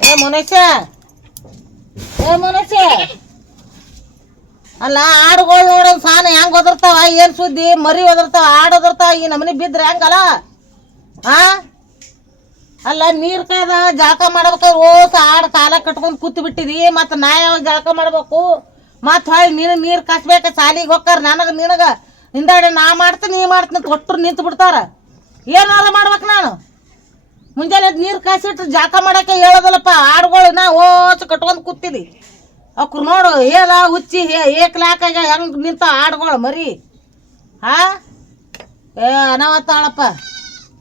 ಏ ಮನುಷ್ಯ ಅಲ್ಲ ಆಡುಗಳು ನೋಡೋನ್ ಸಾನ ಹೆಂಗ್ ಒದರ್ತಾವ ಏನ್ ಸುದ್ದಿ ಮರಿ ಒದರ್ತಾವ ಆಡು ಒದರ್ತಾವ ಈ ನಮನಿ ಬಿದ್ರೆ ಹೆಂಗಲ್ಲ ಅಲ್ಲ ನೀರ್ ಕಾದ ಜಳಕ ಮಾಡ್ಬೇಕಾದ್ರೆ ಓಸ ಆಡು ಕಾಲ ಕಟ್ಕೊಂಡ್ ಕೂತ್ ಬಿಟ್ಟಿದಿ ಮತ್ತ ನಾ ಯಾವಾಗ ಜಳಕ ಮಾಡ್ಬೇಕು ಮತ್ ಹೊಳ್ಳಿ ನೀನು ನೀರ್ ಕಸ್ಬೇಕ ಸಾಲಿಗೆ ಹೋಗ್ತಾರ ನನಗ ನಿನಗ ಹಿಂದಾಡಿ ನಾ ಮಾಡ್ತೀನಿ ನೀ ಮಾಡ್ತೀನಿ ಒಟ್ಟರು ನಿಂತು ಬಿಡ್ತಾರ ಏನಾರ ಮಾಡ್ಬೇಕು ನಾನು ಮುಂಜಾನೆ ನೀರು ಕಾಸಿಟ್ಟು ಜಾಕ ಮಾಡಕ್ಕೆ ಹೇಳೋದಲ್ಲಪ್ಪ ಆಡುಗಳು ನಾ ಓಚ್ ಕಟ್ಕೊಂಡು ಕೂತಿದಿ ಅವ್ರು ನೋಡು ಹೇಳ ಹುಚ್ಚಿ ಏಕ್ಲಾಕಾಗ ಹೆಂಗೆ ನಿಂತ ಆಡುಗಳು ಮರಿ ಅನಾವತ್ತಾಳಪ್ಪ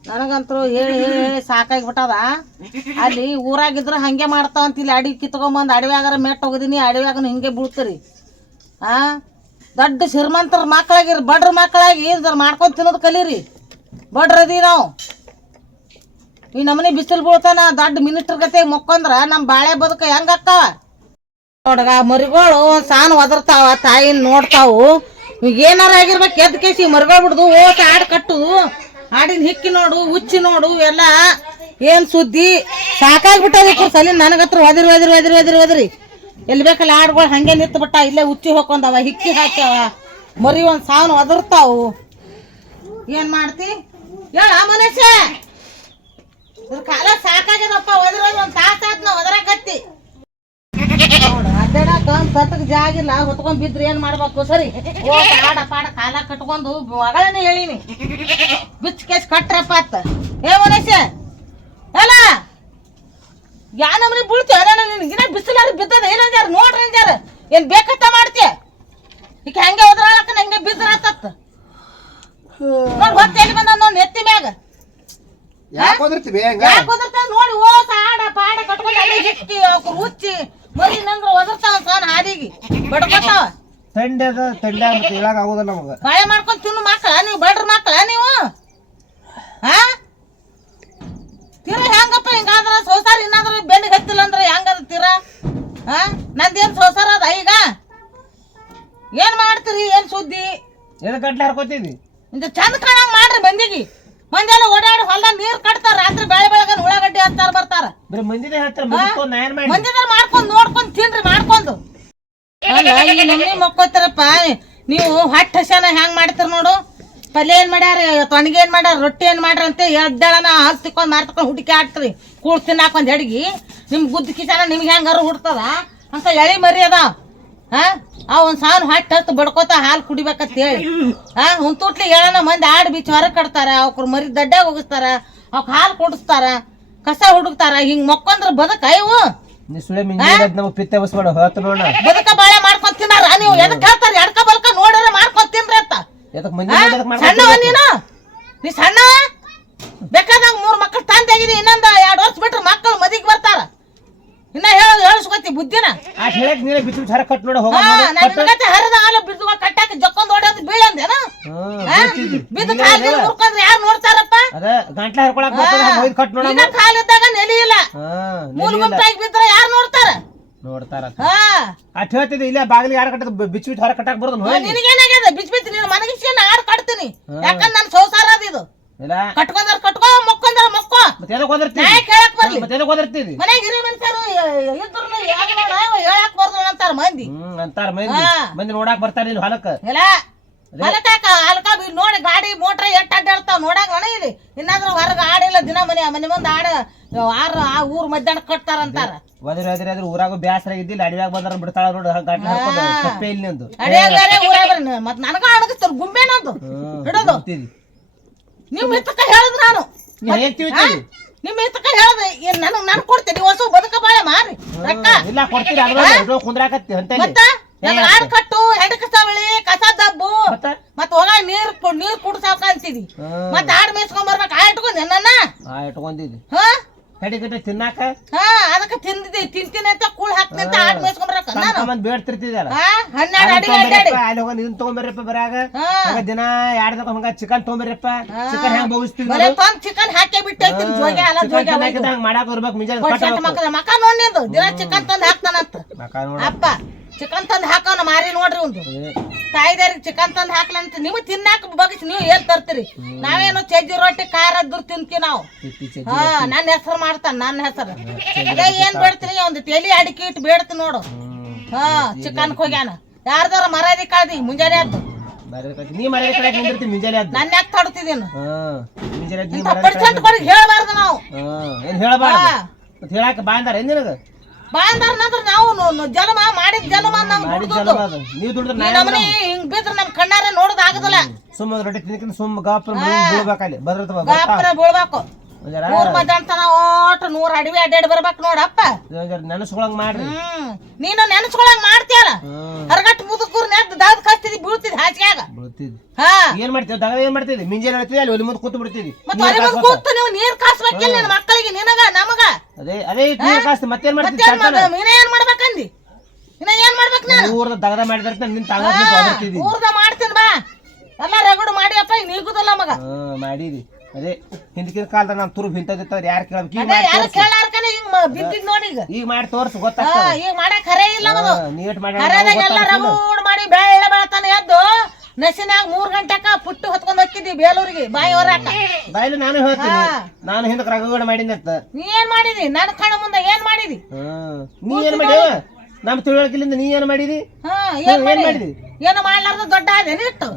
ನನಗಂತರೂ ಹೇಳಿ ಹೇಳಿ ಹೇಳಿ ಸಾಕಾಗಿಬಿಟ್ಟದ ಅಲ್ಲಿ ಊರಾಗಿದ್ರೆ ಹಂಗೆ ಮಾಡ್ತಾವಂತ ಇಲ್ಲಿ ಅಡಿ ಕಿತ್ಕೊಂಬಂದು ಅಡವ್ಯಾಗಾರ ಮೆಟ್ಟು ಹೋಗಿದೀನಿ ಅಡವ್ಯಾಗನು ಹಿಂಗೆ ಬೀಳ್ತೀರಿ ದೊಡ್ಡ ಶ್ರೀಮಂತರ ಮಕ್ಕಳಾಗಿರಿ ಬಡ್ರ ಮಕ್ಕಳಾಗಿ ಮಾಡ್ಕೊಂಡು ತಿನ್ನೋದು ಕಲೀರಿ ಬಡ್ರದಿ ನಾವು ಈ ನಮ್ಮನೆ ಬಿಸಿಲು ಬೀಳ್ತಾನ ದೊಡ್ಡ ಮಿನಿಸ್ಟರ್ ಗತೆ ಮೊಕ್ಕೊಂದ್ರ ನಮ್ಮ ಬಾಳೆ ಬದುಕ ಹೆಂಗ ಅಕ್ಕಾವ ನೋಡ್ಗ ಮರಿಗಳು ಸಾನು ಒದರ್ತಾವ ತಾಯಿನ ನೋಡ್ತಾವು ಈಗ ಏನಾರ ಆಗಿರ್ಬೇಕು ಎದ್ ಕೇಸಿ ಮರಿಗಳು ಬಿಡುದು ಓಟ ಆಡು ಕಟ್ಟುದು ಆಡಿನ ಹಿಕ್ಕಿ ನೋಡು ಉಚ್ಚಿ ನೋಡು ಎಲ್ಲ ಏನ್ ಸುದ್ದಿ ಸಾಕಾಗ್ಬಿಟ್ಟದ ಸಲಿ ನನಗತ್ರ ಒದರಿ ಎಲ್ಲಿ ಬೇಕಲ್ಲ ಆಡುಗಳು ಹಂಗೆ ನಿಂತು ಬಿಟ್ಟ ಇಲ್ಲೇ ಉಚ್ಚಿ ಹೋಕೊಂಡವ ಹಿಕ್ಕಿ ಹಾಕ್ಯಾವ ಮರಿ ಒಂದ್ ಸಾವನ್ ಒದರ್ತಾವು ಏನ್ ಮಾಡ್ತಿ ಹೇಳ ಮನುಷ್ಯ ಕಾಲ ಸಾಕಾಗ್ಯದಪ್ಪ ಒಂದ್ ತಾಸ ಆತ್ ನಾವ್ ಒದರಾಕತ್ತಿ ಅಡ್ಡಾಡಕ ಕತ್ತಕ್ ಜಾಗಿಲ್ಲ ಹೊತ್ಕೊಂಡ್ ಬಿದ್ರೆ ಏನ್ ಮಾಡ್ಬೇಕು ಸರಿ ಆಡ ಪಾಡ ಕಾಲ ಕಟ್ಕೊಂಡು ಮಗಳನ್ನೇ ಹೇಳಿನಿ ಬಿಚ್ಚ ಕೇಸ್ ಕಟ್ರಪ್ಪ ಅತ್ತ ಏ ಮನುಷ್ಯ ಅಲ್ಲ ಯಾ ನಮ್ರಿ ಬೀಳ್ತೀವ ನಿನಗಿನ ಬಿಸಿಲಾರ ಬಿದ್ದದ ಏನಂಜಾರ ನೋಡ್ರಿ ಅಂಜಾರ ಏನ್ ಬೇಕತ್ತ ಮಾಡ್ತೀಯ ಈಗ ಹಂಗೆ ಒದರಾಳಕ ಹಂಗೆ ಬಿದ್ರಾತತ್ತ ನೋಡ್ ಹೊತ್ತೇಲಿ ಬಂದ ನೋಡ್ ಎತ್ತಿ ಮ್ಯಾಗ ನೋಡಿ ಓಸ ಆಡ ಪಾಡ ಕಟ್ಕೊಂಡು ಅಲ್ಲಿ ಹಿಕ್ಕಿ ಹುಚ್ಚಿ ಮರಿ ನಂಗ್ರ ಒದರ್ತಾವ ಸಾನ್ ಹಾದಿಗೆ ಬಡ್ಕೊತಾವ ಕಾಳೆ ಮಾಡ್ಕೊಂಡ್ ತಿನ್ನು ಮಕ್ಕಳ ನೀವು ಬಡ್ರ ಮಕ್ಕಳ ನೀವು ತೀರ ಹೆಂಗಪ್ಪ ಹಿಂಗಾದ್ರ ಸಂಸಾರ ಇನ್ನಾದ್ರ ಬೆನ್ನಿಗೆ ಹತ್ತಿಲ್ಲ ಅಂದ್ರೆ ಹೆಂಗದ ತೀರ ನಂದೇನ್ ಸಂಸಾರ ಅದ ಈಗ ಏನ್ ಮಾಡ್ತೀರಿ ಏನ್ ಸುದ್ದಿ ಗಂಟ್ಲೆ ಹರ್ಕೋತೀವಿ ಚಂದ ಕಾಣಂಗ್ ಮಾಡ್ರಿ ಮಂದಿಗೆ ಮಂದೆಲ್ಲ ಓಡಾಡಿ ಹೊಲ್ದಾಗ ನೀರ್ ಕಟ್ತಾರ ರಾತ್ರಿ ಬೆಳಗ್ಗೆ ಉಳ್ಳಾಗಡ್ಡಿ ಹಚ್ಚಾರ ಬರ್ತಾರ ಮಂದಿದಾರ ಮಾಡ್ಕೊಂಡ್ ನೋಡ್ಕೊಂಡ್ ತಿನ್ರಿ ಮಾಡ್ಕೊಂಡು ಅಲ್ಲ ಈ ನಮ್ನಿ ಮಕ್ಕೋತಾರಪ್ಪ ನೀವು ಹೊಟ್ಟೆ ಹಸನ ಹೆಂಗ್ ಮಾಡ್ತಾರ ನೋಡು ಪಲ್ಯ ಏನ್ ಮಾಡ್ಯಾರ ತೊಣಗಿ ಏನ್ ಮಾಡ್ಯಾರ ರೊಟ್ಟಿ ಏನ್ ಮಾಡ್ರ ಅಂತ ಎದ್ದಳನ ಹಲ್ ತಿಕ್ಕೊಂಡ್ ಮಾರ್ತ್ಕೊಂಡ್ ಹುಡುಕಿ ಹಾಕ್ತಿರಿ ಕೂಳ್ ತಿನ್ನಾಕ ಒಂದ್ ಅಡಿಗೆ ನಿಮ್ ಗುದ್ದ ಕಿಸನ ನಿಮ್ಗೆ ಹೆಂಗಾರು ಹುಡ್ತದ ಅಂತ ಎಳಿ ಮರಿ ಅದ ಒಂದ್ ಸಾವನ್ ಹೊಟ್ಟೆ ಹತ್ತು ಬಡ್ಕೋತ ಹಾಲು ಕುಡಿಬೇಕಂತ ಹೇಳಿ ಹುಂತುಟ್ಲಿ ಹೇಳೋಣ ಮಂದಿ ಆಡ್ ಬೀಚ್ ಹೊರಗ್ ಕಟ್ತಾರ ಅವ್ರ ಮರಿ ದಡ್ಡಾಗ ಹೋಗಿಸ್ತಾರ ಅವಕ್ ಹಾಲು ಕುಡಿಸ್ತಾರ ಕಸ ಹುಡುಕ್ತಾರ ಹಿಂಗ್ ಮೊಕ್ಕೊಂದ್ರ ಬದಕ ಇವು ಬದಕ ಬಾಳೆ ಮಾಡ್ಕೊಂಡ್ ತಿನ್ನಾರ ನೀವು ಎದಕ್ ಹೇಳ್ತಾರ ಎಡ್ಕ ಬಲ್ಕ ನೋಡ್ರ ಮಾಡ್ಕೊಂಡ್ ತಿನ್ರಿ ಅಂತ ಸಣ್ಣವ ನೀ ಸಣ್ಣ ಬೇಕಾದಂಗ 3 ಮಕ್ಕಳು ತಂದೆಗಿದಿ ಇನ್ನೊಂದ್ 2 ವರ್ಷ ಬಿಟ್ರೆ ಮಕ್ಕಳು ಮದಿಗೆ ಬರ್ತಾರ ಇನ್ನ ಹೇಳಿಸ್ಕೊತಿ ಬುದ್ಧಿನ ಹರಿದ ಹಾಲು ಬಿದ್ದು ಕಟ್ಟಾಕ ಜಕ್ಕೊಂಡ್ ಓಡೋದು ಬೀಳಂದೇನ ಬಿದ್ದು ಕಾಲ ಮುರ್ಕೊಂಡ್ರೆ ಯಾರು ನೋಡ್ತಾರಪ್ಪ ಕಾಲಿದ್ದಾಗ ನೆಲಿ ಇಲ್ಲ ಮೂಲ ಗುಂಪಾಗಿ ಬಿದ್ರೆ ಯಾರು ನೋಡ್ತಾರ ಇಲ್ಲ ಬಾಗಿಲಿಗೆ ಆಡ ಕಟ್ಟ ಬಿಚ್ಬಿಟ್ಟು ಹೊರ ಕಟ್ಟಾಕ್ ಬರೋದು ನಿನಗೇನಾಗ್ಯದ ಬಿಚ್ಚಿ ನೀನು ಮನಗಿಸಿ ಆಡ್ ಕಟ್ತೀನಿ ಯಾಕಂದ್ರೆ ನನ್ ಸಂಸಾರ ಅದಿದು ಕಟ್ಕೊಂಡ್ರ ಕಟ್ಕೋ ಮೊಕ್ಕೊಂಡ್ರ ಮೊಕ್ಕೋ ಕೇಳಕ್ ಬರ್ಲಿ ಮನೆಗೆ ಹಿರಿಯ ಮನುಷ್ಯರು ಇದ್ರು ಹೇಳಕ್ ಬರ್ದು ಅಂತಾರ ಮಂದಿ ಮಂದಿ ನೋಡಾಕ್ ಬರ್ತಾರ ಇಲ್ಲಿ ಹೊಲಕ್ಕ ಹೊಲಕ್ಕ ನೋಡಿ ಗಾಡಿ ಮೋಟ್ರ ಎಟ್ ಅಡ್ಡಾಡ್ತಾವ ನೋಡಕ್ ಅಣ ಇಲ್ಲಿ ಇನ್ನಾದ್ರೂ ಹೊರಗ ಆಡಿಲ್ಲ ದಿನ ಮನೆ ಮುಂದೆ ಆಡ ಆ ಊರ್ ಮಧ್ಯಾಹ್ನ ಕಟ್ತಾರ ಅಂತಾರ ಊರಾಗ ಬ್ಯಾಸರ ಇದ್ದಿಲ್ಲ ಅಡಿಯಾಗ ಬಂದ್ರ ಬಿಡ್ತಾಳ ನೋಡು ಮತ್ ನನಗ ಅಣಗಿಸ್ತಾರ ಗುಂಬೇನಂದು ಹಿಡೋದು ನಿಮ್ ಹಿತ್ತಕ್ಕ ಹೇಳುದು ನಾನು ನಿಮ್ ಹಿತ್ತಕ್ಕ ಹೇಳದ ನನಗ್ ನನ್ ಕೊಡ್ತೀನಿ ಹೊಸ ಬದುಕ ಬಾಳೆ ಮಾರಿ ಮತ್ತ ಆಡ್ ಕಟ್ಟು ಹೆಂಡಕ ಸವಳಿ ಕಸ ದಬ್ಬು ಮತ್ ಹೋಗ ನೀರ್ ಕುಡ್ಸಾಕ ಅಂತಿದಿ ಮತ್ ಆಡ್ ಮೇಸ್ಕೊಂಡ್ ಬರ್ಬೇಕು ಇಟ್ಕೊಂಡಿ ನನ್ನ ಇಟ್ಕೊಂಡಿದ್ದಿ ತಿನ್ನಾಕ ಅದಕ್ಕ ತಿಂದಿದ್ದಿ ತಿಂತೀನಿ ಅಂತ ಕೂಳ್ ಹಾಕ್ತೀನಿ ಅಂತ ಆಡ್ ಮೇಸ್ಕೊಂಡ್ ಬರಕ ಬೇಡ್ತಿರ್ತಿದಲ್ಲ 12 ಅಡಿಗೆ ಅಡ್ಡಾಡಿ ಇದನ್ ತಗೊಂಬರ್ರಪ್ಪ ಬರಾಗ ದಿನ 2 ದಿನ ಹಂಗ ಚಿಕನ್ ತಗೊಂಬರ್ರಪ್ಪ ಚಿಕನ್ ಹೆಂಗ್ ಬೋಗಿಸ್ತೀವಿ ಚಿಕನ್ ಹಾಕಿ ಬಿಟ್ಟು ಜೋಗಿ ಅಲ್ಲ ಜೋಗಿ ಮಾಡಾಕ ಬರ್ಬೇಕು ಮುಂಜಾನೆ ಮಕ ನೋಡಿದ್ದು ದಿನ ಚಿಕನ್ ತಂದ್ ಹಾಕ್ತಾನಂತ ಅಪ್ಪ ಚಿಕನ್ ತಂದು ಹಾಕೋಣ ಮಾರಿ ನೋಡ್ರಿ ಒಂದು ತಾಯಿದಾರಿಗೆ ಚಿಕನ್ ತಂದು ಹಾಕ್ಲಂತ ನಿಮಗೆ ತಿನ್ನಾಕ ಬಗ್ಸಿ ನೀವು ಏನ್ ತರ್ತೀರಿ ನಾವೇನು ಚಜ್ಜಿ ರೊಟ್ಟಿ ಖಾರದ್ದು ತಿಂತೀವಿ ನಾವು ಹಾ ನನ್ನ ಹೆಸರು ಮಾಡ್ತಾನ ನನ್ನ ಹೆಸರು ಅದೇ ಏನ್ ಬೇಡ್ತೀನಿ ಒಂದು ತೆಲಿ ಅಡಿಕೆ ಇಟ್ಟು ಬೇಡ್ತೀನಿ ನೋಡು ಹಾ ಚಿಕನ್ ಹೋಗ್ಯಾನ ಯಾರ್ದಾರ ಮರ್ಯಾದೆ ಕಾದಿ ಮುಂಜಾನೆ ಅದ್ದು ನನ್ನ ಯಾಕೆ ತಡ್ತಿದ್ದೀನಿ ಹೇಳ್ಬಾರ್ದು ನಾವು ಹೇಳಾಕ ಬಾಂದಾರ ನಿನಗ ಬಾಂದಾರ ನಾವು ಜನ್ಮ ಮಾಡಿದ ಜನ್ಮ ನಮ್ನಿ ಹಿಂಗ್ ಬಿದ್ರ ನಮ್ ಕಣ್ಣಾರ ನೋಡೋದ್ ಆಗುದಿಲ್ಲ ಸುಮ್ಮ ರೊಟ್ಟಿ ತಿನ್ನಕಿಂತ ಸುಮ್ಮ ಗಾಪ್ರ ಬೀಳ್ಬೇಕಲ್ಲಿ ಬೀಳ್ಬೇಕು ಊರ್ ಮಧ್ಯಾಹ್ನ ಓಟ 100 ಅಡವಿ ಅಡ್ಡಾಡಿ ಬರ್ಬೇಕು ನೋಡಪ್ಪ ನೆನಸ್ಕೊಳಂಗ್ ಮಾಡ್ರಿ ನೀನು ನೆನಸ್ಕೊಳಂಗ್ ಮಾಡ್ತೀಯಲ್ಲ ಹರಗಟ್ ಮುದುಕೂರ್ ನೆದ್ದು ದಾದ್ ಕಸ್ತಿದಿ ಬೀಳ್ತಿದ್ ಹಾಸಿಗ್ಯಾಗ ಹಾ ಏನ್ ಮಾಡ್ತೀವಿ ದಗ ಏನ್ ಮಾಡ್ತಿದ್ವಿ ಮುಂಜಾನೆ ಹೇಳ್ತಿದ್ವಿ ಅಲ್ಲಿ ಒಲಿ ಮುಂದೆ ಕೂತು ಬಿಡ್ತಿದ್ವಿ ಕೂತು ನೀವು ನೀರ್ ಕಾಸ್ಬೇಕಿಲ್ಲ ನಿನ್ ಮಕ್ಕಳಿಗೆ ನಿನಗ ನಮಗ ಅದೇ ನೀರ್ ಕಾಸ್ತಿ ಮತ್ತೇನ್ ಮಾಡ್ತಿದ್ವಿ ನೀನ ಏನ್ ಮಾಡ್ಬೇಕಂದಿ ಇನ್ನ ಏನ್ ಮಾಡ್ಬೇಕು ನಾನು ಊರ್ದ ದಗದ ಮಾಡಿದ್ರೆ ನಿನ್ ತಾಂಗ ಊರ್ದ ಮಾಡ್ತೀನಿ ಬಾ ಎಲ್ಲ ರಗಡು ಮಾಡಿಯಪ್ಪ ಈಗ ನೀಗುದಿಲ್ಲ ಮಗ ಮಾಡಿದಿ ಅದೇ ಹಿಂದಿನ ಕಾಲದಾಗ ನಾವ್ ತುರು ಹಿಂತದಿತ್ತವ್ರ ಯಾರು ಈಗ ಮಾಡಿ ತೋರ್ಸು ಗೊತ್ತಾಗ್ತದ ಈಗ ಮಾಡಕ್ ಖರೆ ಇಲ್ಲ ನೀಟ್ ಮಾಡಿ ಎಲ್ಲ ರಗೂಡ್ ಮಾಡಿ ಬೆಳ್ಳ ಬೆಳತಾನ ಎದ್ದು ನಸಿನಾಗ 3 ಗಂಟೆಕ ಪುಟ್ಟು ಹೊತ್ಕೊಂಡ್ ಹೋಗಿದ್ವಿ ಬೇಲೂರಿಗೆ ಬಾಯಿ ಹೊರಾಕ ಬಾಯಿಲಿ ನಾನು ಹೇಳ್ತೀನಿ ನಾನು ಹಿಂದಕ್ಕೆ ರಗಡ ಮಾಡಿದ್ನಂತ ನೀ ಏನ್ ಮಾಡಿದಿ ನನ್ ಕಣ ಮುಂದೆ ಏನ್ ಮಾಡಿದಿ ನೀ ಏನ್ ಮಾಡಿ ನಮ್ ತಿಳುವಳಿಕೆಲಿಂದ ನೀ ಏನ್ ಮಾಡಿದಿ ಏನ್ ಮಾಡಿದಿ ಏನು ಮಾಡ್ಲಾರ್ದ ದೊಡ್ಡ ಅದೇನಿಟ್ಟು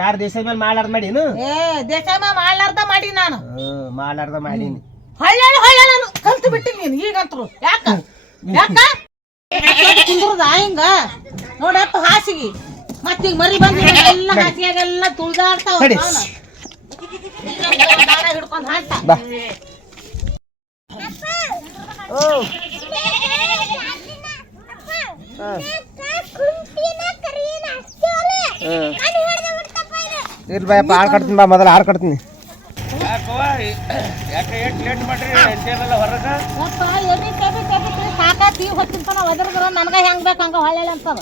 ಯಾರ ದೇಶ ಮೇಲೆ ಮಾಡ್ಲಾರ್ದ ಮಾಡೀನು ದೇಶ ಮೇಲೆ ಮಾಡ್ಲಾರ್ದ ಮಾಡಿ ನಾನು ಮಾಡ್ಲಾರ್ದ ಮಾಡೀನಿ ಹೊಳ್ಳ ಕಲ್ತು ಬಿಟ್ಟಿನಿ ನೀನು ಈಗಂತರು ಯಾಕ ಕುಂದ್ರದ ಹಿಂಗ ನೋಡಪ್ಪ ಹಾಸಿಗೆ ಮತ್ತೀಗ ಮರಿ ಬಂದ ಎಲ್ಲ ಹಾಸಿಗೆಲ್ಲ ತುಳ್ದಾಡ್ತಾವ ಹಿಡ್ಕೊಂಡ್ ಹಾಡ್ತಾ ಇರ್ಲಿ ಬಾಯಪ್ಪ ಹಾಳು ಕಟ್ತೀನಿ ಬಾ ಮೊದಲು ಹಾಳು ಕಟ್ತೀನಿ ಸಾಕಾತಿ ಹೊತ್ತಿರ್ತಾನ ಒದರ್ದ್ರ ನನಗ ಹೆಂಗ್ ಬೇಕು ಹಂಗ ಹೊಳ್ಳೆ ಅಂತದ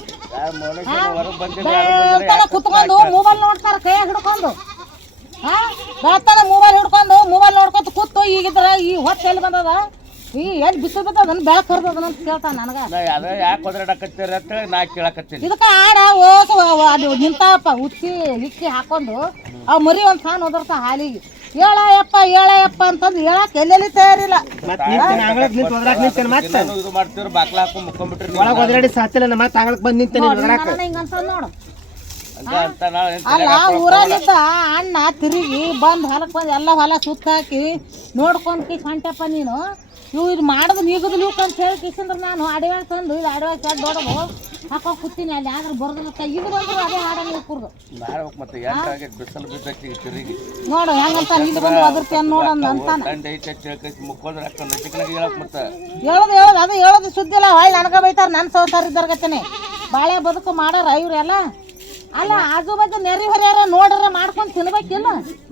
ಕುತ್ಕೊಂಡು ಮೊಬೈಲ್ ನೋಡ್ತಾರ ಕೈಯಾಗ ಹಿಡ್ಕೊಂಡು ಬೆಳತಾನ ಮೊಬೈಲ್ ನೋಡ್ಕೊತ ಕೂತು ಈಗಿದ್ರ ಈ ಹೊತ್ತು ಎಲ್ಲಿ ಬಂದದ ಈ ಎಲ್ಲಿ ಬಿಸಿಲು ಬರ್ತದ ಬೆಳಕ್ ಹರಿದದ ಅಂತ ಕೇಳ್ತಾನ ನನಗ ಇದಕ್ಕ ಆಡ ಓಸು ಅದು ನಿಂತಾವಪ್ಪ ಉಚ್ಚಿ ಹಿಕ್ಕಿ ಹಾಕೊಂಡು ಅವ್ ಮರಿ ಒಂದ್ ಸಾನ್ ಒದರ್ತ ಹಾಲಿಗೆ ಹೇಳಯಪ್ಪ ಅಂತಂದು ಹೇಳಕ್ ಎಲ್ಲೆಲ್ಲಿ ತಯಾರಿಲ್ಲ ಹಿಂಗಂತ ನೋಡು ಅಲ್ಲ ಊರಾಗಿದ್ದ ಅಣ್ಣ ತಿರುಗಿ ಬಂದ್ ಹೊಲಕ್ ಬಂದ್ ಎಲ್ಲ ಹೊಲ ಸುತ್ತ ಹಾಕಿ ನೋಡ್ಕೊಂಡ್ ಹೊಂಟಪ್ಪ ನೀನು ಇವು ಇದು ಮಾಡೋದು ನೀಗುದು ಲೂಕ್ ಅಂತ ಹೇಳಿ ಕಿಸಂದ್ರ ನಾನು ಅಡವ್ಯಾಗ ತಂದು ಇದು ಅಡವ್ಯಾಗ ತಂದು ದೊಡ್ಡದು ಹಾಕೋ ಕೂತೀನಿ ಅಲ್ಲಿ ಆದ್ರೆ ಬರೋದಿಲ್ಲ ಇದು ಬಂದ್ರು ಅದೇ ಹಾಡಂಗ ಕೂರ್ದು ನೋಡು ಹೆಂಗಂತ ಇಲ್ಲಿ ಬಂದು ಒದರ್ತಿ ನೋಡಂದ ಅಂತಾನ ಹೇಳೋದು ಅದು ಹೇಳೋದು ಸುದ್ದಿ ಇಲ್ಲ ಹೊಳ್ಳಿ ನನಗ ಬೈತಾರ ನನ್ನ ಸೌತಾರ ಇದ್ದಾರಗತ್ತೇನೆ ಬಾಳೆ ಬದುಕು ಮಾಡೋರ ಇವ್ರೆಲ್ಲ ಅಲ್ಲ ಆಜು ಬಾಜು ನೆರಿ ಹೊರ್ಯಾರ ನೋಡ್ರ ಮಾಡ್ಕೊಂಡ್ ತಿನ್ಬೇಕಿಲ್ಲ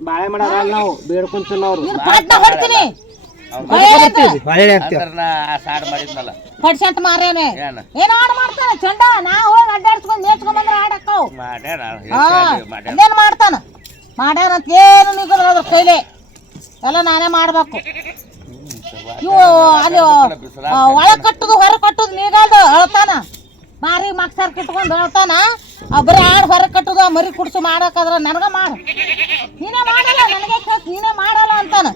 ಬಾಳೆ ಮಾಡಾರ ನಾವು ಬೇಡ್ಕೊಂಡ್ ತಿನ್ನೋರು ಹೊಡ್ತೀನಿ ಪಡ್ಸೆಂಟ್ ಮಾರೇನೆ ಏನ್ ಹಾಡು ಮಾಡ್ತಾನ ಚಂಡ ನಾ ಹೋಗಿ ಅಡ್ಡಾಡ್ಸ್ಕೊಂಡ್ ನೇಚ್ಕೊಂಡ್ ಬಂದ್ರೆ ಹಾಡಕ್ಕವು ಏನ್ ಮಾಡ್ತಾನ ಮಾಡ್ಯಾರಂತ ಏನು ನಿಗದ ಅದ್ರ ಕೈಲೆ ಎಲ್ಲ ನಾನೇ ಮಾಡ್ಬೇಕು ಇವು ಅಲ್ಲಿ ಒಳ ಕಟ್ಟುದು ಹೊರ ಕಟ್ಟುದು ನೀಗಲ್ದು ಹೇಳ್ತಾನ ಮಾರಿ ಮಕ್ಸಾರ್ ಕಿಟ್ಕೊಂಡ್ ಹೇಳ್ತಾನ ಬರೀ ಹಾಡು ಹೊರ ಕಟ್ಟುದು ಮರಿ ಕುಡ್ಸು ಮಾಡಕ್ಕಾದ್ರ ನನಗ ಮಾಡು ನೀನೇ ಮಾಡಲ್ಲ ನನಗೆ ನೀನೇ ಮಾಡಲ್ಲ ಅಂತಾನ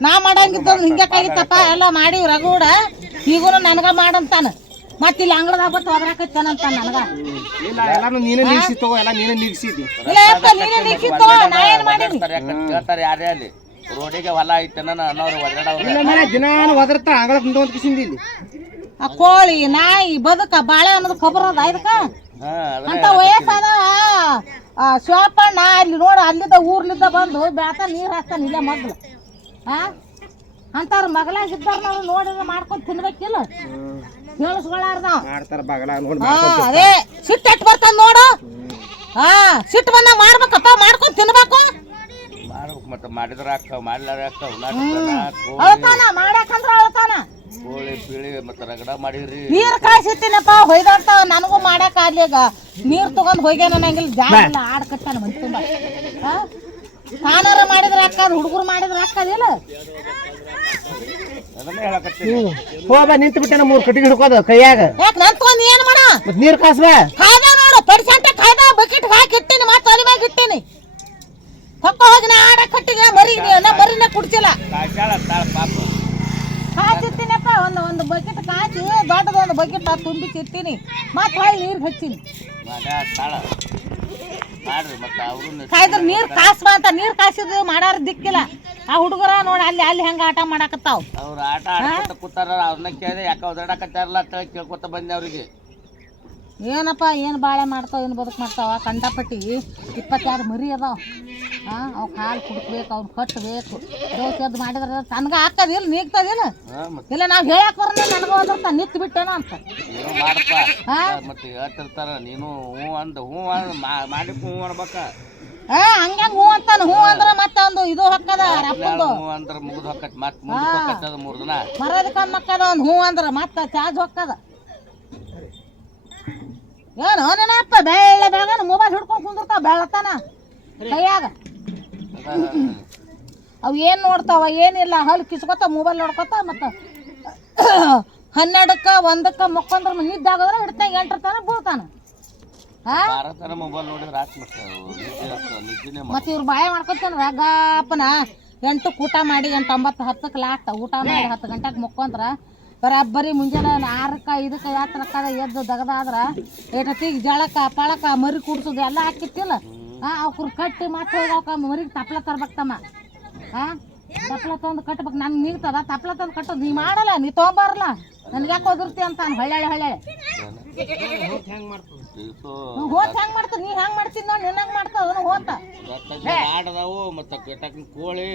ನಾ ಮಾಡಂಗಿದ್ದ ಹಿಂಗ್ಯಾಕಾಗಿತ್ತಪ್ಪ ಎಲ್ಲ ಮಾಡಿ ರಗೂಡ ಈಗೂನು ನನಗ ಮಾಡಂತಾನ ಮತ್ತ ಇಲ್ಲಿ ಅಂಗಡದಾಗ ಬಟ್ಟು ಹೋದ್ರಾಕತ್ತಾನಂತ ನನಗ ನೀನೇ ನಿಲ್ಸಿತ್ತು ಎಲ್ಲ ನೀನೇ ನಿಲ್ಸಿದ್ದಿ ನೀನೇ ನಿಲ್ಸಿತ್ತು ನಾ ಏನ್ ಮಾಡೀನಿ ಯಾರೇ ಅಲ್ಲಿ ರೋಡಿಗೆ ಹೊಲ ಐತನ ದಿನ ಒದರ್ತಾ ಅಂಗಳ ಕುಂತ ಕಿಸಿಂದಿ ಆ ಕೋಳಿ ನಾಯಿ ಬದುಕ ಬಾಳೆ ಅನ್ನೋದು ಖಬರ್ ಅದ ಇದಕ್ಕ ಅಂತ ವಯಸ್ಸಾದ ಶಿವಪ್ಪಣ್ಣ ಅಲ್ಲಿ ನೋಡ ಅಲ್ಲಿದ್ದ ಊರ್ಲಿದ್ದ ಬಂದು ಬೆಳತ ನೀರ್ ಹಾಕ್ತಾನ ಇಲ್ಲೇ ಮಗ್ಳು ಅಂತಾರ ಮಗಳಾಗಿದ್ದಾರ ನಾವು ನೋಡಿದ್ರೆ ಮಾಡ್ಕೊಂಡ್ ತಿನ್ಬೇಕಿಲ್ಲ ಕೇಳಿಸ್ಕೊಳಾರ್ದ ಅದೇ ಸಿಟ್ಟು ಎಟ್ ಬರ್ತಾನ ನೋಡು ಸಿಟ್ಟು ಬಂದಾಗ ಮಾಡ್ಬೇಕಪ್ಪ ಮಾಡ್ಕೊಂಡ್ ತಿನ್ಬೇಕು ಮತ್ತೆ ಮಾಡಿದ್ರ ಅಳ್ತಾನ ಮಾಡಾಕಂದ್ರ ಅಳ್ತಾನ ಕೋಳಿ ಪೀಳಿ ಮತ್ತೆ ರಗಡ ಮಾಡಿರಿ ನೀರ್ ಕಾಯಿಸಿರ್ತೀನಪ್ಪ ಹೊಯ್ದಾಡ್ತಾವ ನನಗೂ ಮಾಡಕ್ ಆಗ್ಲಿಗ ನೀರ್ ತಗೊಂಡ್ ಹೋಗ್ಯಾನ ನಂಗಿಲ್ಲ ಜಾಗ ಆಡ್ ಕಟ್ಟಾನ ಮನ್ ತುಂಬ ತಾನಾರ ಮಾಡಿದ್ರ ಹಾಕದ್ ಹುಡುಗರು ಮಾಡಿದ್ರ ಹಾಕದಿಲ್ಲ ಅದನ್ನೇ ಹೇಳಕತ್ತೀನಿ. ಹೋಗ ನಿಂತು ಬಿಟ್ಟೆ 3 ಕಟ್ಟಿಗೆ ಹಿಡ್ಕೋದು ಕೈಯಾಗ ಯಾಕೆ ನನ್ ತಗೊಂಡ್ ಏನ್ ಮಾಡ ಮತ್ ನೀರ್ ಕಾಸ್ಬಾ ಕಾಯ್ದ ನೋಡು ಪಡಿಸಂಟ ಕಾಯ್ದ ಬಕೆಟ್ ಹಾಕಿ ಇಟ್ಟಿನಿ ಮತ್ತೆ ಅಲಿ ಮ್ಯಾಗ ಇಟ್ಟಿನಿ ಹೊಕ್ಕ ಹೋಗಿ ನಾ ಆಡ ಕಟ್ಟಿಗೆ ಮರಿನ ಕುಡ್ಸಿಲ್ಲ ಕಾಯ್ಸಾಳ ತಾಳ ಪಾಪ. ಕಾಯ್ಸಿರ್ತೀನಪ್ಪ ಒಂದು ಬಕೆಟ್ ಕಾಯ್ಸಿ ದೊಡ್ಡದೊಂದು ಬಕೆಟ್ ತುಂಬಿಸಿ ಇರ್ತೀನಿ ಮತ್ತೆ ಹೊಳ್ಳಿ ನೀರು ಹಚ್ಚಿನಿ ತಾಳ ಮಾಡ್ರಿ ಮತ್ತೆ ಅವ್ರು ಕಾಯ್ದ್ರ ನೀರ್ ಕಾಸ್ಬಾ ಅಂತ ನೀರ್ ಕಾಸಿದ್ರು ಮಾಡಾರ ದಿಕ್ಕಿಲ್ಲ ಆ ಹುಡುಗರ ನೋಡಿ ಅಲ್ಲಿ ಹೆಂಗ ಆಟ ಮಾಡಾಕತ್ತಾವ ಅವ್ರ ಆಟ ಆಡ್ಕೊತ ಕೂತಾರ. ಅವ್ರನ್ನ ಕೇಳಿದೆ ಯಾಕೆ ಒದರಾಡಕತ್ತಾರಲ್ಲ ಅಂತ ಹೇಳಿ ಕೇಳ್ಕೊತ ಬಂದೆ ಅವ್ರಿಗೆ. ಏನಪ್ಪ ಏನು ಬಾಳೆ ಮಾಡ್ತಾವ ಏನು ಬದುಕು ಮಾಡ್ತಾವ ಕಂಡಪಟ್ಟಿ 22 ಮರಿ ಅದಾವ ಅವ್ ಹಾಲು ಕುಡ್ಸ್ಬೇಕು ಅವ್ನು ಕಟ್ಟಬೇಕು ದೋಸೆದ್ದು ಮಾಡಿದ್ರೆ ತನಗ ಹಾಕೋದಿಲ್ಲ ನೀಗ್ತದಿಲ್ಲ ಇಲ್ಲ ನಾವು ಹೇಳಕ್ ಬರೋಣ ನನಗ ಹೋದ್ರ ನಿಂತು ಬಿಟ್ಟೇನೋ ಅಂತ ನೀನು ಮಾಡಪ್ಪ ಮತ್ತೆ ಹೇಳ್ತಿರ್ತಾರ ನೀನು ಹ್ಞೂ ಅಂದ ಮಾಡಿಕ್ ಹ್ಞೂ ಅನ್ಬೇಕ. ಹಂಗೆ ಹ್ಞೂ ಅಂತಾನ ಹ್ಞೂ ಅಂದ್ರ ಮತ್ತೆ ಒಂದು ಇದು ಹೊಕ್ಕದ ಅಪ್ಪಂದು ಹ್ಞೂ ಅಂದ್ರ ಮುಗಿದು ಹೊಕ್ಕತ್ ಮತ್ತೆ ಮುಂದೆ ಹೊಕ್ಕತ್ತದ 3 ದಿನ ಮರದಕ್ಕೊಂದು ಮಕ್ಕದ ಒಂದು ಹ್ಞೂ ಅಂದ್ರ ಮತ್ತೆ ಚಾರ್ಜ್ ಹೊಕ್ಕದ. ಏನು ನೆನಪ್ಪ ಬೆಳ್ಳ ಬೆಳಗನ ಮೊಬೈಲ್ ಹಿಡ್ಕೊಂಡು ಕುಂದಿರ್ತಾವ ಬೆಳತಾನ ಕೈಯಾಗ ಅವು ಏನು ನೋಡ್ತಾವ ಏನಿಲ್ಲ ಹಲ್ಲು ಕಿಸ್ಕೊತ ಮೊಬೈಲ್ ನೋಡ್ಕೊತ ಮತ್ತು 12ಕ್ಕೆ 1ಕ್ಕೆ ಮಕ್ಕೊಂಡ್ರ ನಿದ್ದಾಗದ್ರೆ ಹಿಡ್ತಾಗ 8 ತನ ಬೀಳ್ತಾನ. ಮೊಬೈಲ್ ನೋಡಿದ್ರೆ ಮತ್ತೆ ಇವ್ರು ಬಾಳೆ ಮಾಡ್ಕೊತಾನ ಗಪ್ಪನ 8ಕ್ಕೆ ಊಟ ಮಾಡಿ 8, 9, 10ಕ್ಕೆ ಲಾಸ್ಟ್ ಊಟ ಮಾಡಿ 10 ಗಂಟೆಗೆ ಮಕ್ಕೊಂಡ್ರ ಬರೀ ಮುಂಜಾನೆ 6ಕ್ಕೆ 5ಕ್ಕೆ ಯಾತ್ರಕ್ಕದ ಎದ್ದು ದಗದಾದ್ರ ಏಟತ್ತಿಗೆ ಜಳಕ ಪಳಕ ಮರಿ ಕುಡ್ಸೋದು ಎಲ್ಲ ಹಾಕಿತ್ತಿಲ್ಲ ಅವ್ರ ಕಟ್ಟಿ ಮತ್ತೆ ಹೋಗಕ್ಕ ಮರಿಗೆ ತಪ್ಲ ತರ್ಬೇಕಮ್ಮ ತಪ್ಲ ತಂದು ಕಟ್ಬೇಕು ನನ್ಗೆ ನೀಗ್ತದ ತಪ್ಲ ತಂದು ಕಟ್ಟೋದು ನೀ ಮಾಡಲ್ಲ ನೀ ತೊಗೊಂಬಾರಲ್ಲ ನನ್ಗೆ ಯಾಕೆ ಓದಿರ್ತಿ ಅಂತ ಹೊಳ್ಳೆ ಹೋತ್ ಹೆಂಗ್ ಮಾಡ್ತದ ನೀ ಹೆಂಗ್ ಮಾಡ್ತೀನಿ ನೋಡಿ ನಿನ್ನಂಗ್ ಮಾಡ್ತದ ಹೋತ ಆಡದಾವು ಮತ್ತೆ ಕೋಳಿ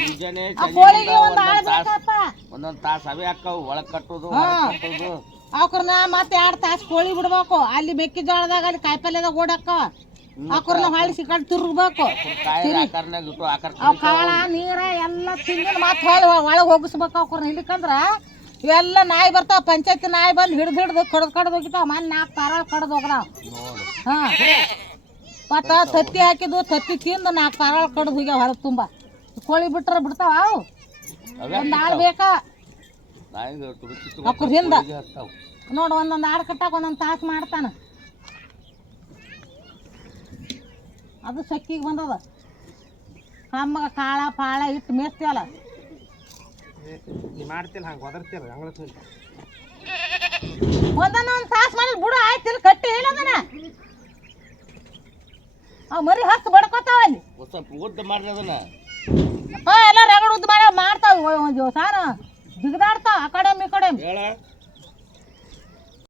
ಮುಂಜಾನೆ ಕೋಳಿಗೆ ಒಂದು ಆಳು ಬೇಕಪ್ಪ ಒಂದೊಂದ್ ತಾಸು ಅವೇ ಹಾಕವು ಒಳಗ್ ಕಟ್ಟೋದು ಅವ್ರನ್ನ ಮತ್ತೆ 2 ತಾಸು ಕೋಳಿ ಬಿಡ್ಬೇಕು ಅಲ್ಲಿ ಮೆಕ್ಕೆಜೋಳದಾಗ ಅಲ್ಲಿ ಕಾಯಿಪಲ್ಯದಾಗ ಓಡಾಕವ ಅವ್ರನ್ನ ಹೊಳ್ಳಿ ಸಿಕ್ಕಾಡ್ ತಿರುಗ್ಬೇಕು ಅವ್ ಕಾಳ ನೀರ ಎಲ್ಲ ತಿಂದಿನ ಮತ್ತೆ ಹೊಳ್ಳಿ ಒಳಗೆ ಹೋಗಿಸ್ಬೇಕು ಅವ್ರನ್ನ ಹಿಡಿಕಂದ್ರ ಇವೆಲ್ಲ ನಾಯಿ ಬರ್ತಾವ ಪಂಚಾಯತಿ ನಾಯಿ ಬಂದು ಹಿಡ್ದು ಕಡ್ದು ಹೋಗಿತಾವ ಮನೆ 4 ಪಾರಾಳ ಕಡ್ದು ಹೋಗ್ದಾವ ಮತ್ತು ತತ್ತಿ ಹಾಕಿದ್ವು ತತ್ತಿ ತಿಂದು 4 ಪಾರಾಳ ಕಡ್ದು ಹೋಗ್ಯಾವ ಹೊರಗೆ ತುಂಬ ಕೋಳಿ ಬಿಟ್ರೆ ಬಿಡ್ತಾವ ಅವು ಒಂದು ಆಳು ಬೇಕಾ ಅವ್ರ ಹಿಂದ ನೋಡು ಒಂದೊಂದು ಆಡು ಕಟ್ಟಾಕ ಒಂದೊಂದು ತಾಸು ಮಾಡ್ತಾನ ಅದು ಸಕ್ಕಿಗೆ ಬಂದದ ಕಮ್ಮಗ ಕಾಳ ಪಾಳ ಇಟ್ಟು ಮೇಸ್ತೀವಲ್ಲ ಒಂದೊಂದು ತಾಸು ಮಾಡಿ ಬಿಡು ಆಯ್ತು ಇಲ್ಲಿ ಕಟ್ಟಿ ಇಲ್ಲದನ ಅವ್ ಮರಿ ಹತ್ತು ಬಡ್ಕೋತಾವ ಅಲ್ಲಿ ಉದ್ದ ಮಾಡ್ರಿ ಅದನ್ನ ಎಲ್ಲ ರಗಡ್ ಉದ್ದ ಮಾಡ್ತಾವ ಸಾರ ಜಿಗದಾಡ್ತಾವ ಆ ಕಡೆ ಈ ಕಡೆ